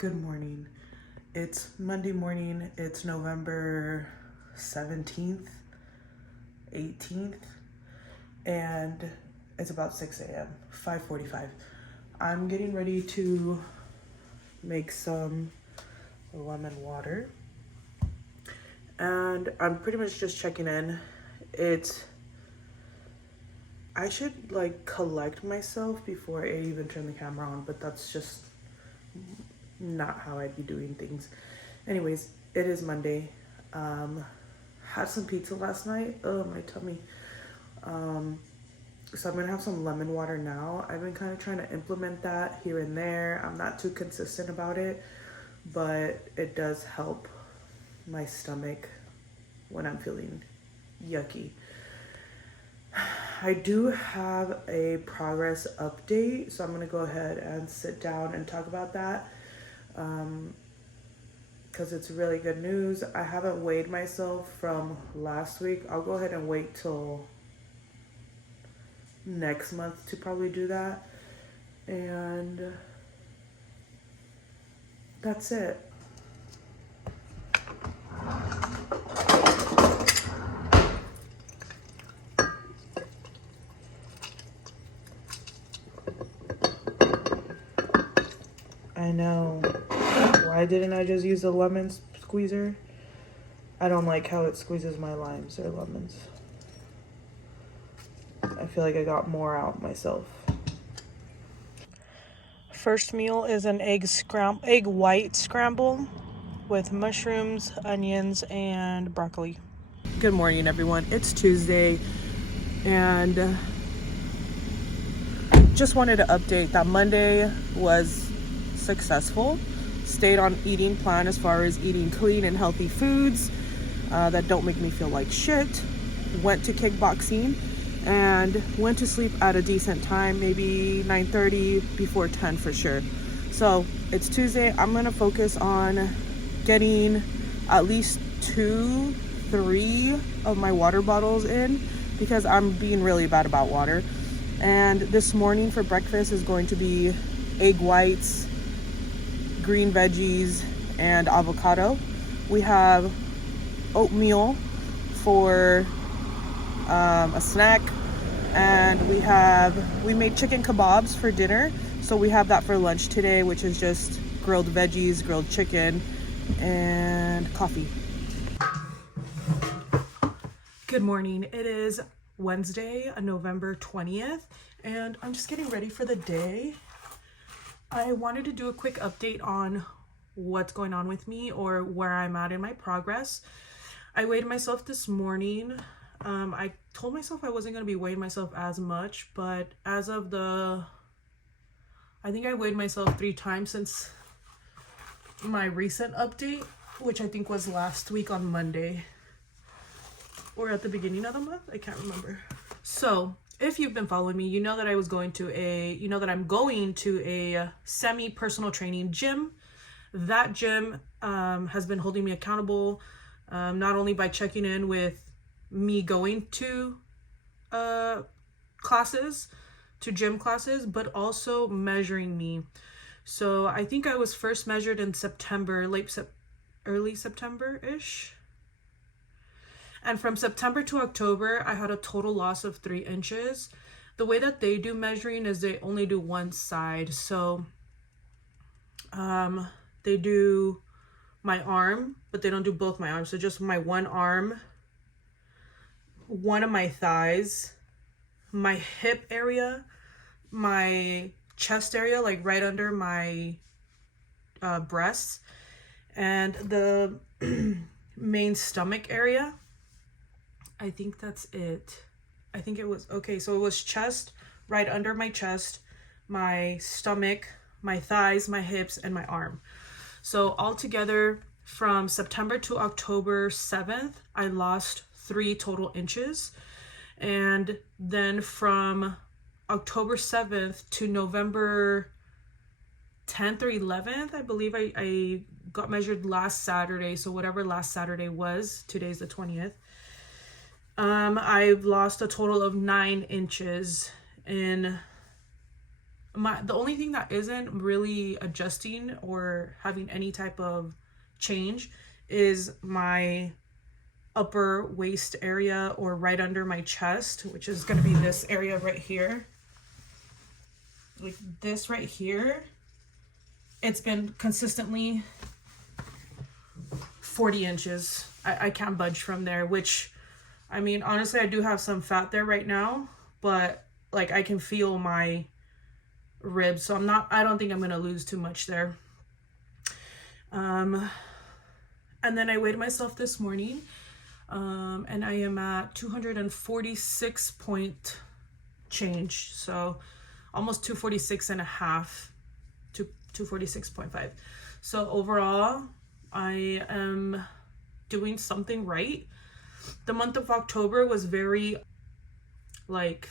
Good morning. It's Monday morning. It's November 17th, 18th, and it's about 6 a.m., 5:45. I'm getting ready to make some lemon water, and I'm pretty much just checking in. I should collect myself before I even turn the camera on, but that's just not how I'd be doing things. Anyways, it is Monday. Had some pizza last night. Oh, my tummy. So I'm gonna have some lemon water now. I've been kind of trying to implement that here and there. I'm not too consistent about it, but it does help my stomach when I'm feeling yucky. I do have a progress update, so I'm gonna go ahead and sit down and talk about that. Because it's really good news. I haven't weighed myself from last week. I'll go ahead and wait till next month to probably do that. And that's it. I know. Why didn't I just use the lemon squeezer? I don't like how it squeezes my limes or lemons. I feel like I got more out myself. First meal is an egg white scramble with mushrooms, onions, and broccoli. Good morning, everyone. It's Tuesday, and just wanted to update that Monday was successful. Stayed on eating plan as far as eating clean and healthy foods that don't make me feel like shit. Went to kickboxing and went to sleep at a decent time, maybe 9:30, before 10 for sure. So it's Tuesday. I'm gonna focus on getting at least 2-3 of my water bottles in, because I'm being really bad about water. And this morning for breakfast is going to be egg whites, green veggies, and avocado. We have oatmeal for a snack, and we made chicken kebabs for dinner, so we have that for lunch today, which is just grilled veggies, grilled chicken, and coffee. Good morning. It is Wednesday, November 20th, and I'm just getting ready for the day. I wanted to do a quick update on what's going on with me, or where I'm at in my progress. I weighed myself this morning. I told myself I wasn't going to be weighing myself as much, but I think I weighed myself 3 times since my recent update, which I think was last week on Monday, or at the beginning of the month. I can't remember. So if you've been following me, you know that I'm going to a semi-personal training gym. That gym has been holding me accountable, not only by checking in with me going to gym classes, but also measuring me. So I think I was first measured in September, early September-ish. And from September to October, I had a total loss of 3 inches. The way that they do measuring is they only do one side. So they do my arm, but they don't do both my arms. So just my one arm, one of my thighs, my hip area, my chest area, like right under my breasts, and the main stomach area. I think that's it. I think it was okay. So it was chest, right under my chest, my stomach, my thighs, my hips, and my arm. So altogether, from September to October 7th, I lost 3 total inches. And then from October 7th to November 10th or 11th, I believe I got measured last Saturday. So whatever last Saturday was, today's the 20th. I've lost a total of 9 inches in The only thing that isn't really adjusting or having any type of change is my upper waist area, or right under my chest, which is going to be this area right here. Like this right here, it's been consistently 40 inches. I can't budge from there, which, I mean, honestly, I do have some fat there right now, but like I can feel my ribs, so I don't think I'm gonna lose too much there. And then I weighed myself this morning, and I am at 246 point change, so almost 246 and a half to 246.5. So overall, I am doing something right. The month of October was very, like,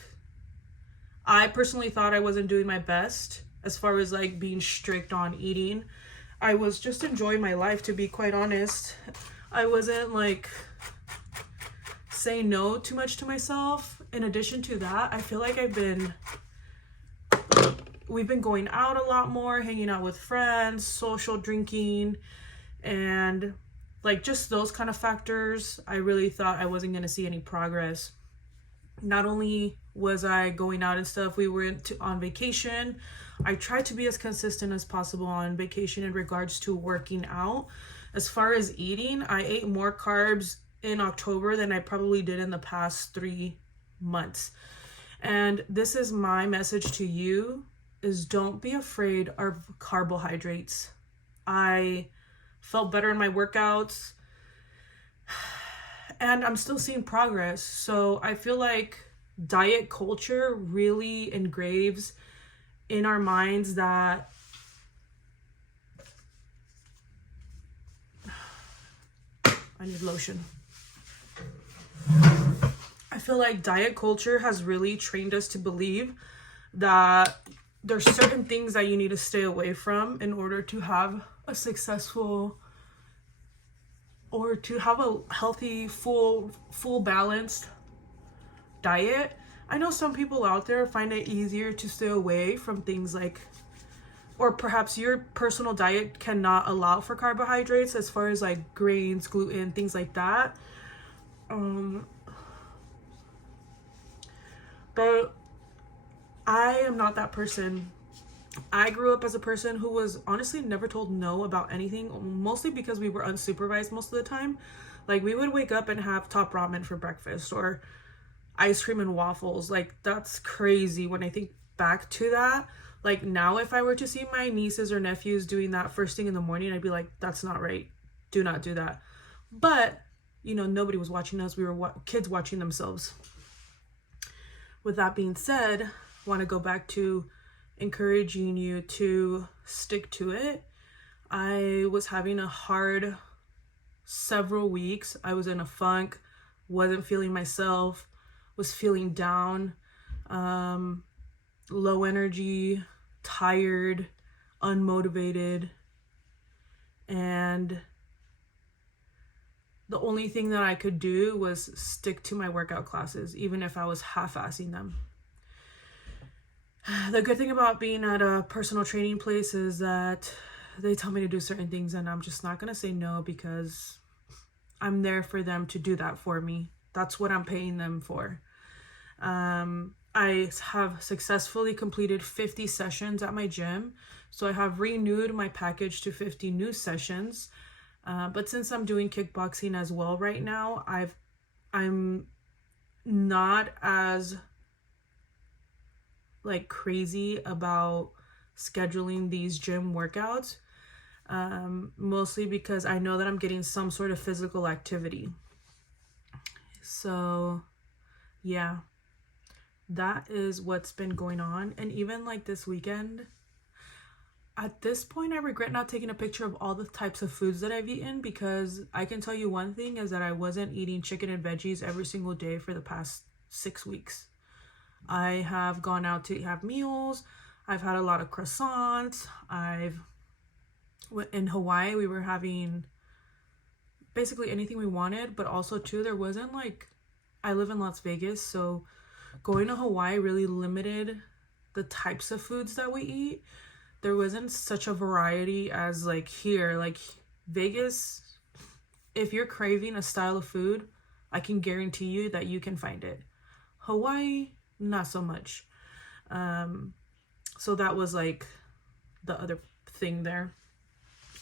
I personally thought I wasn't doing my best as far as like being strict on eating. I was just enjoying my life, to be quite honest. I wasn't like saying no too much to myself. In addition to that, I feel like we've been going out a lot more, hanging out with friends, social drinking, and like just those kind of factors. I really thought I wasn't going to see any progress. Not only was I going out and stuff, we went on vacation. I tried to be as consistent as possible on vacation in regards to working out. As far as eating, I ate more carbs in October than I probably did in the past 3 months. And this is my message to you, is don't be afraid of carbohydrates. I felt better in my workouts, and I'm still seeing progress. So I feel like diet culture really engraves in our minds that I need lotion. I feel like diet culture has really trained us to believe that there's certain things that you need to stay away from in order to have a successful, or to have a healthy, full balanced diet. I know some people out there find it easier to stay away from things like, or perhaps your personal diet cannot allow for carbohydrates, as far as like grains, gluten, things like that. But I am not that person. I grew up as a person who was honestly never told no about anything, mostly because we were unsupervised most of the time. Like, we would wake up and have top ramen for breakfast, or ice cream and waffles. Like, that's crazy when I think back to that. Like, now if I were to see my nieces or nephews doing that first thing in the morning, I'd be like, that's not right. Do not do that. But, you know, nobody was watching us. We were kids watching themselves. With that being said, I want to go back to encouraging you to stick to it. I was having a hard several weeks. I was in a funk, wasn't feeling myself, was feeling down, low energy, tired, unmotivated, and the only thing that I could do was stick to my workout classes, even if I was half-assing them. The good thing about being at a personal training place is that they tell me to do certain things, and I'm just not going to say no, because I'm there for them to do that for me. That's what I'm paying them for. I have successfully completed 50 sessions at my gym, so I have renewed my package to 50 new sessions. But since I'm doing kickboxing as well right now, I'm not as like crazy about scheduling these gym workouts, mostly because I know that I'm getting some sort of physical activity. So yeah, that is what's been going on. And even like this weekend, at this point, I regret not taking a picture of all the types of foods that I've eaten, because I can tell you one thing is that I wasn't eating chicken and veggies every single day for the past 6 weeks. I have gone out to have meals. I've had a lot of croissants. In Hawaii, we were having basically anything we wanted, but also too, there wasn't like, I live in Las Vegas, so going to Hawaii really limited the types of foods that we eat. There wasn't such a variety as like here. Like Vegas, if you're craving a style of food, I can guarantee you that you can find it. Hawaii, not so much. So that was like the other thing there.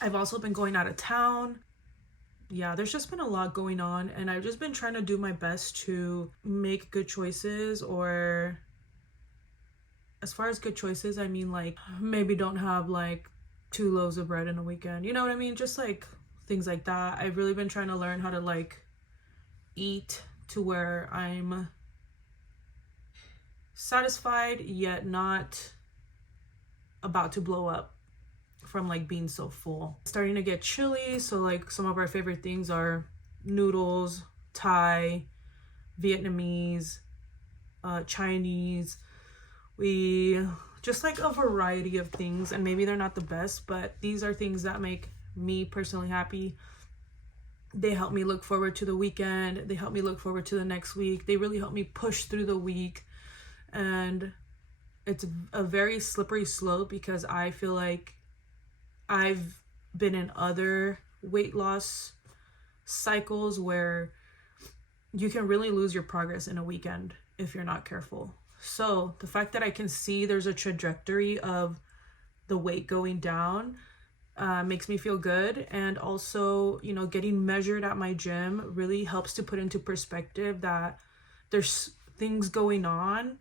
I've also been going out of town. Yeah, there's just been a lot going on, and I've just been trying to do my best to make good choices, or as far as good choices, I mean like maybe don't have like 2 loaves of bread in a weekend. You know what I mean? Just like things like that. I've really been trying to learn how to like eat to where I'm satisfied yet not about to blow up from like being so full. It's starting to get chilly, so like some of our favorite things are noodles, Thai, Vietnamese, Chinese. We just like a variety of things, and maybe they're not the best, but these are things that make me personally happy. They help me look forward to the weekend. They help me look forward to the next week. They really help me push through the week. And it's a very slippery slope because I feel like I've been in other weight loss cycles where you can really lose your progress in a weekend if you're not careful. So the fact that I can see there's a trajectory of the weight going down makes me feel good. And also, you know, getting measured at my gym really helps to put into perspective that there's things going on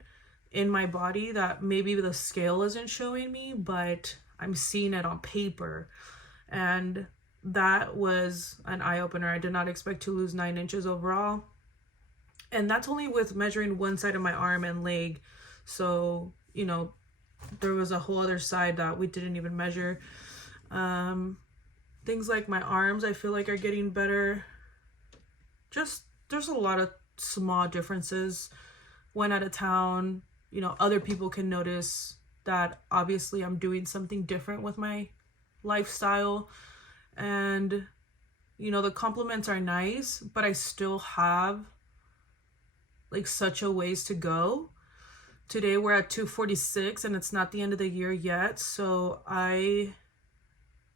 in my body that maybe the scale isn't showing me, but I'm seeing it on paper. And that was an eye-opener. I did not expect to lose 9 inches overall. And that's only with measuring one side of my arm and leg. So, you know, there was a whole other side that we didn't even measure. Things like my arms, I feel like are getting better. Just, there's a lot of small differences. When out of town, you know, other people can notice that obviously I'm doing something different with my lifestyle. And, you know, the compliments are nice, but I still have like such a ways to go. Today we're at 246 and it's not the end of the year yet. So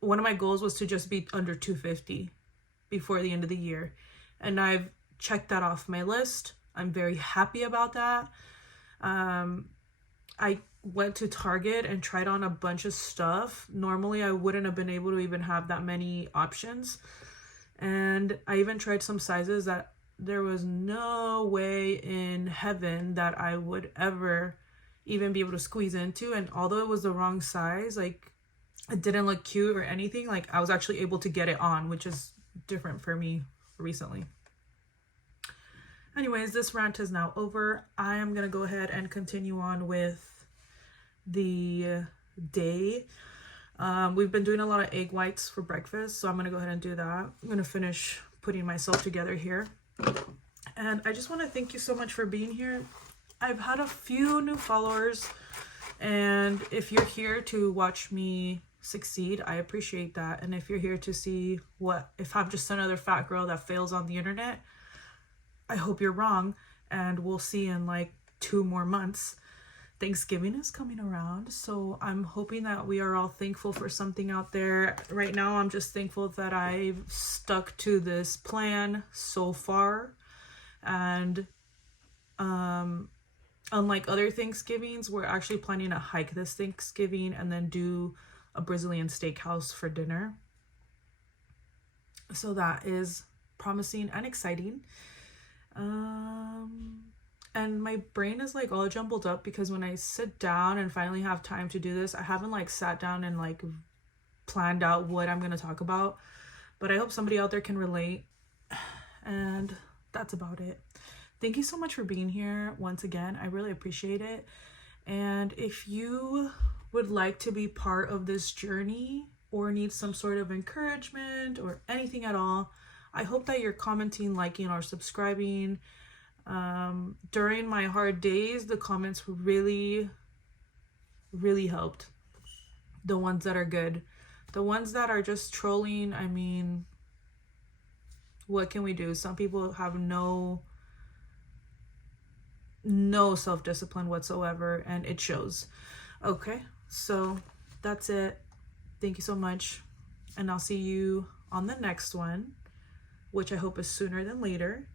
one of my goals was to just be under 250 before the end of the year. And I've checked that off my list. I'm very happy about that. I went to Target and tried on a bunch of stuff. Normally I wouldn't have been able to even have that many options. And I even tried some sizes that there was no way in heaven that I would ever even be able to squeeze into. And although it was the wrong size, like it didn't look cute or anything, like I was actually able to get it on, which is different for me recently. Anyways, this rant is now over. I am gonna go ahead and continue on with the day. We've been doing a lot of egg whites for breakfast, so I'm gonna go ahead and do that. I'm gonna finish putting myself together here. And I just want to thank you so much for being here. I've had a few new followers, and if you're here to watch me succeed, I appreciate that. And if you're here to see if I'm just another fat girl that fails on the internet, I hope you're wrong, and we'll see in like 2 more months. Thanksgiving is coming around, so I'm hoping that we are all thankful for something out there. Right now, I'm just thankful that I've stuck to this plan so far. And unlike other Thanksgivings, we're actually planning to hike this Thanksgiving and then do a Brazilian steakhouse for dinner. So that is promising and exciting. And my brain is like all jumbled up because when I sit down and finally have time to do this, I haven't like sat down and like planned out what I'm going to talk about, but I hope somebody out there can relate. And that's about it. Thank you so much for being here once again. I really appreciate it. And if you would like to be part of this journey or need some sort of encouragement or anything at all, I hope that you're commenting, liking, or subscribing. During my hard days, the comments really helped. The ones that are good. The ones that are just trolling, I mean, what can we do? Some people have no no self-discipline whatsoever, and it shows. Okay, so that's it. Thank you so much, and I'll see you on the next one, which I hope is sooner than later.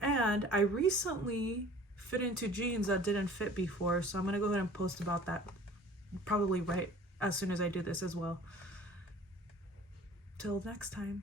And I recently fit into jeans that didn't fit before, so I'm gonna go ahead and post about that probably right as soon as I do this as well. Till next time.